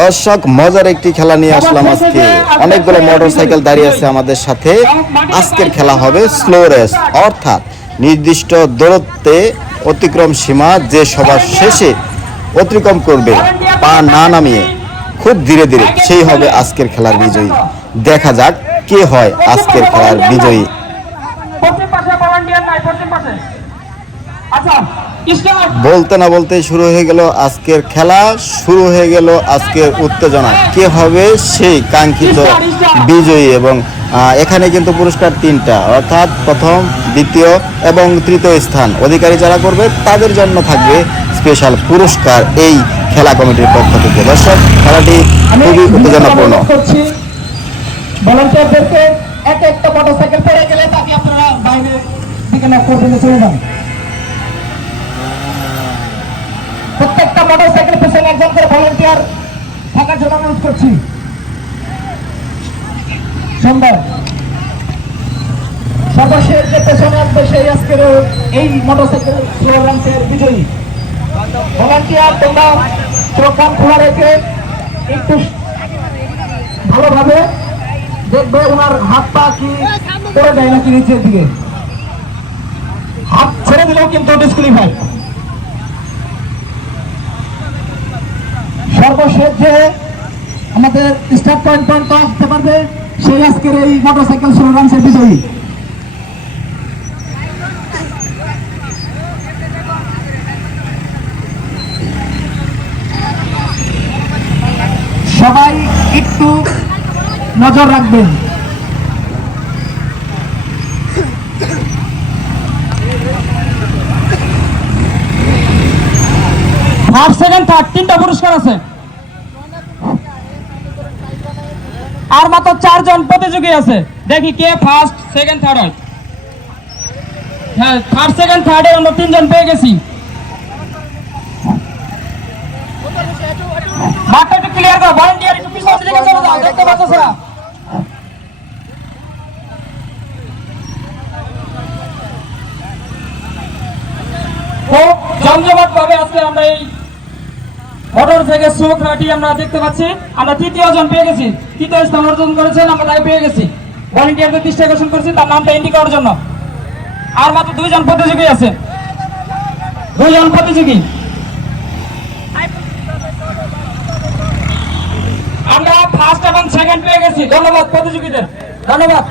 দর্শক, মজার একটি খেলা নিয়ে আসলাম আজকে। অনেকগুলো মোটরসাইকেল দাঁড়িয়ে আছে আমাদের সাথে। আজকের খেলা হবে স্লো রেস, অর্থাৎ নির্দিষ্ট দূরত্বে অতিক্রম সীমা যে সবার শেষে অতিক্রম করবে পা না নামিয়ে খুব ধীরে ধীরে, সেই হবে আজকের খেলার বিজয়ী। দেখা যাক কে হয় আজকের খেলার বিজয়ী। বলতে না বলতে শুরু হয়ে গেল আজকের খেলা, শুরু হয়ে গেল আজকের উত্তেজনা। কে হবে সেই কাঙ্ক্ষিত বিজয়ী? এবং এখানে কিন্তু পুরস্কার তিনটা, অর্থাৎ প্রথম, দ্বিতীয় এবং তৃতীয় স্থান অধিকারী যারা করবে তাদের জন্য থাকবে স্পেশাল পুরস্কার এই খেলা কমিটির পক্ষ থেকে। দর্শক, খেলাটি খুবই উত্তেজনাপূর্ণ। ভলান্টিয়ারদেরকে একটা মোটরসাইকেল পড়ে গেলে তাকে আপনারা বাইরে দিকে না করবেন, চলে যান। প্রত্যেকটা মোটরসাইকেল পেছনে একজন করে ভলান্টিয়ার থাকার জন্য অনুরোধ করছি। সুন্দর। সর্বশেষ যে পেছনে আসবে সেই আজকের এই মোটরসাইকেল স্লোগানের বিজয়ী। ভলান্টিয়ার, তোমরা চোখ কান খোলা রেখে একটু ভালোভাবে দেখবে ওনার হাত পা কি করে দেয় নাকি নিচের দিকে। হাত ছেড়ে দিলেও কিন্তু ডিসকুয়ালিফাই। সর্বশেষ যে আমাদের স্টার্ট পয়েন্ট আসতে পারবে সেই আজকের এই মোটরসাইকেল স্লোগানের বিজয়ী। সবাই একটু নজর রাখবেন। ফার্স্ট, সেকেন্ড, থার্ড তিনটা পুরস্কার আছে। আর মাত্র 4 জন প্রতিযোগী আছে। দেখি কে ফার্স্ট, সেকেন্ড, থার্ড হয়। হ্যাঁ, ফার্স্ট, সেকেন্ড, থার্ডে আমরা 3 জন পেয়ে গেছি। মাঠটা একটু ক্লিয়ার করো। ভলান্টিয়ার একটু পিছন দিকে চলে যাও, দেখতে পাচ্ছ না? খুব জমজমাট ভাবে আজকে আমরা এই মোটরসাইকেল শো খেলাটি আমরা দেখতে পাচ্ছি। আমরা তৃতীয় জন পেয়ে গেছি, তৃতীয় স্থান অর্জন করেছেন, আমরা তাই পেয়ে গেছি। ভলান্টিয়ারদের দৃষ্টি আকর্ষণ করছি তার নামটা এন্ট্রি করার জন্য। আর মাত্র 2 জন প্রতিযোগী আছে, 2 জন প্রতিযোগী। আমরা ফার্স্ট এবং সেকেন্ড পেয়ে গেছি। ধন্যবাদ প্রতিযোগীদের, ধন্যবাদ।